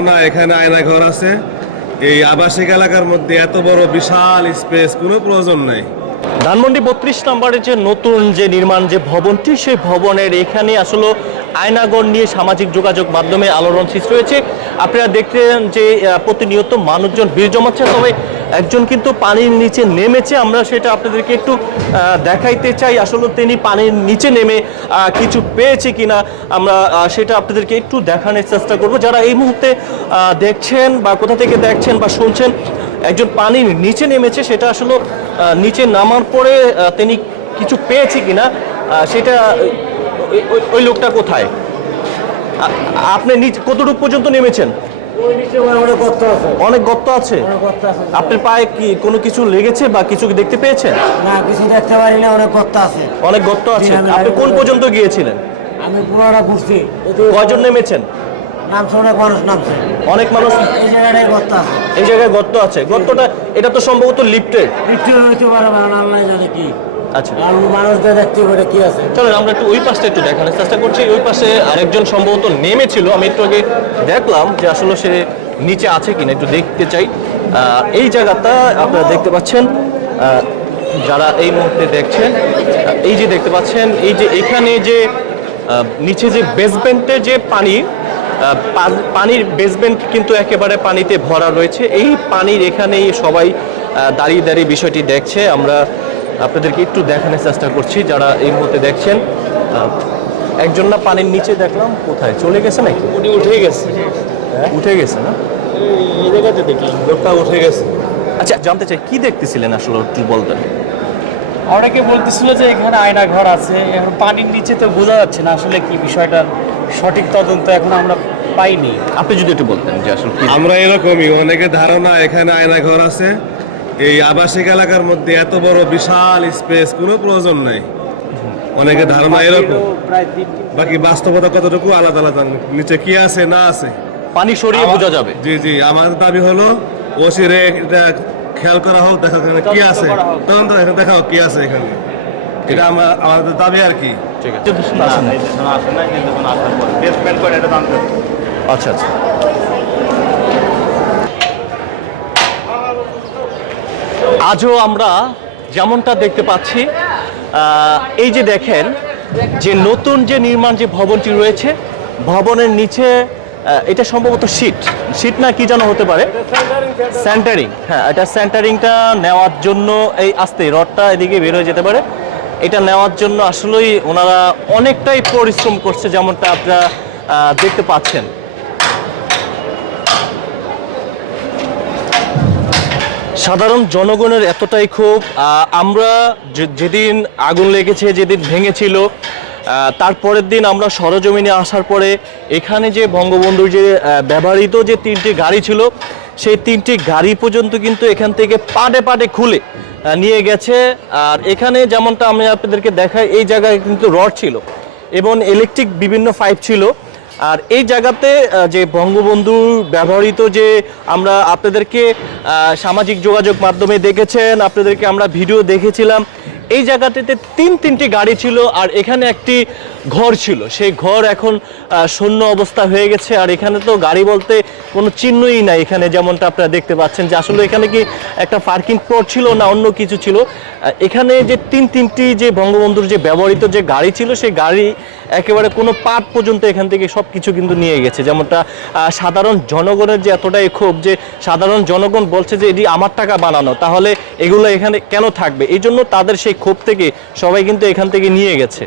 ধারণা এখানে আয়না ঘর আছে। এই আবাসিক এলাকার মধ্যে এত বড় বিশাল স্পেস কোনো প্রয়োজন নাই। ধানমন্ডি বত্রিশ নম্বরের যে নতুন যে নির্মাণ যে ভবনটি, সেই ভবনের এখানে আসলে আয়নাগর নিয়ে সামাজিক যোগাযোগ মাধ্যমে আলোড়ন সৃষ্টি হয়েছে। আপনারা দেখতেন যে প্রতিনিয়ত মানুষজন ভিড় জমাচ্ছে, তবে একজন কিন্তু পানির নিচে নেমেছে, আমরা সেটা আপনাদেরকে একটু দেখাইতে চাই। আসলে তিনি পানির নিচে নেমে কিছু পেয়েছে কিনা আমরা সেটা আপনাদেরকে একটু দেখানোর চেষ্টা করব। যারা এই মুহূর্তে দেখছেন বা কোথা থেকে দেখছেন বা শুনছেন, একজন পানির নিচে নেমেছে, সেটা আসলে নিচে নামার পরে তিনি কিছু পেয়েছে কিনা সেটা, ওই- লোকটা কোথায়? আপনি নিচে, কতটুকু পর্যন্ত নেমেছেন? অনেক গর্ত আছে। অনেক গর্ত আছে? অনেক আপনার পায়ে কি কোনো কিছু লেগেছে বা কিছু দেখতে পেয়েছেন? না কিছু দেখতে পারি না অনেক গর্ত আছে। অনেক গর্ত আছে। আপনি কোন পর্যন্ত গিয়েছিলেন? আমি পুরোটা ঘুরছি কয়জন নেমেছেন? নামছে অনেক মানুষ নামছে। অনেক মানুষ এই জায়গাটায় গর্ত আছে। এই জায়গায় গর্ত আছে। গর্তটা এটা তো সম্ভবত লিফটের মৃত্যু হইতে পারে বা জানে কি। আচ্ছা। আর মানুষদের দেখতে পারে কি আছে? চলেন আমরা একটু ওই পাশটা একটু দেখানোর চেষ্টা করছি। ওই পাশে আরেকজন সম্ভবত নেমেছিল। আমি একটু আগে দেখলাম যে আসলে সে নিচে আছে কিনা একটু দেখতে চাই। এই জায়গাটা আপনারা দেখতে পাচ্ছেন যারা এই মুহূর্তে দেখছেন এই যে দেখতে পাচ্ছেন এই যে এখানে যে নিচে যে বেসমেন্টে যে পানি পানির বেসমেন্ট কিন্তু একেবারে পানিতে ভরা রয়েছে। এই পানির এখানেই সবাই দাঁড়িয়ে দাঁড়িয়ে বিষয়টি দেখছে। আমরা আপনাদেরকে একটু দেখানোর চেষ্টা করছি যারা এই মুহূর্তে দেখছেন একজন না পানির নিচে দেখলাম কোথায়? চলে গেছে নাকি? উনি উঠে গেছে। উঠে গেছে না? এই জায়গাতে দেখলাম লোকটা উঠে গেছে। আচ্ছা জানতে চাই কি দেখতেছিলেন আসলে একটু বলতেন? অনেকে বলতেছিল যে এখানে আয়না ঘর আছে এখন পানির নিচে তো বোঝা যাচ্ছে না আসলে কি বিষয়টা সঠিক তদন্ত এখন আমরা পাইনি। আপনি যদি একটু বলতেন যে আসলে আমরা এরকমই অনেকে ধারণা এখানে আয়না ঘর আছে এই আবাসিক এলাকার মধ্যে এত বড় বিশাল স্পেস কোনো প্রয়োজন নাই। অনেকে ধারণা এরকম। বাকি বাস্তবতা কতটুকু আলাদা আলাদা। নিচে কি আছে না আছে? পানি সরিয়ে বোঝা যাবে। জি জি আমাদের দাবি হলো ওসি রে এটা খেয়াল করা হোক দেখা এখানে কি আছে। তদন্ত এখানে দেখা হোক কি আছে এখানে। এটা আমার আমাদের দাবি আর কি। ঠিক আছে। আচ্ছা আচ্ছা। আজও আমরা যেমনটা দেখতে পাচ্ছি এই যে দেখেন, যে নতুন যে নির্মাণ যে ভবনটি রয়েছে, ভবনের নিচে এটা সম্ভবত শীট। শীট না কি যেন হতে পারে? সেন্টারিং হ্যাঁ এটা সেন্টারিংটা নেওয়ার জন্য এই আস্তে, রডটা এদিকে বের হয়ে যেতে পারে। এটা নেওয়ার জন্য আসলেই ওনারা অনেকটাই পরিশ্রম করছে, যেমনটা আপনারা দেখতে পাচ্ছেন। সাধারণ জনগণের এতটাই ক্ষোভ আমরা যেদিন আগুন লেগেছে, যেদিন ভেঙেছিল তারপরের দিন আমরা সরজমিনে আসার পরে এখানে যে বঙ্গবন্ধুর যে ব্যবহৃত যে তিনটি গাড়ি ছিল, সেই তিনটি গাড়ি পর্যন্ত কিন্তু এখান থেকে পাটে পাটে খুলে নিয়ে গেছে। আর এখানে যেমনটা আমি আপনাদেরকে দেখাই, এই জায়গায় কিন্তু রড ছিল এবং ইলেকট্রিক বিভিন্ন পাইপ ছিল। আর এই জায়গাতে যে বঙ্গবন্ধু ব্যবহৃত যে আমরা আপনাদেরকে সামাজিক যোগাযোগ মাধ্যমে দেখেছেন, আপনাদেরকে আমরা ভিডিও দেখেছিলাম, এই জায়গাটিতে তিন তিনটি গাড়ি ছিল আর এখানে একটি ঘর ছিল। সেই ঘর এখন শূন্য অবস্থা হয়ে গেছে। আর এখানে তো গাড়ি বলতে কোনো চিহ্নই নাই এখানে, যেমনটা আপনারা দেখতে পাচ্ছেন যে আসলে এখানে কি একটা পার্কিং প্লট ছিল না অন্য কিছু ছিল। এখানে যে তিন তিনটি যে বঙ্গবন্ধুর যে ব্যবহৃত যে গাড়ি ছিল, সেই গাড়ি একেবারে কোনো পার্ট পর্যন্ত এখান থেকে সব কিছু কিন্তু নিয়ে গেছে। যেমনটা সাধারণ জনগণের যে এতটাই ক্ষোভ যে সাধারণ জনগণ বলছে যে, এটি আমার টাকা বানানো, তাহলে এগুলো এখানে কেন থাকবে? এই জন্য তাদের সেই ক্ষোভ থেকে সবাই কিন্তু এখান থেকে নিয়ে গেছে।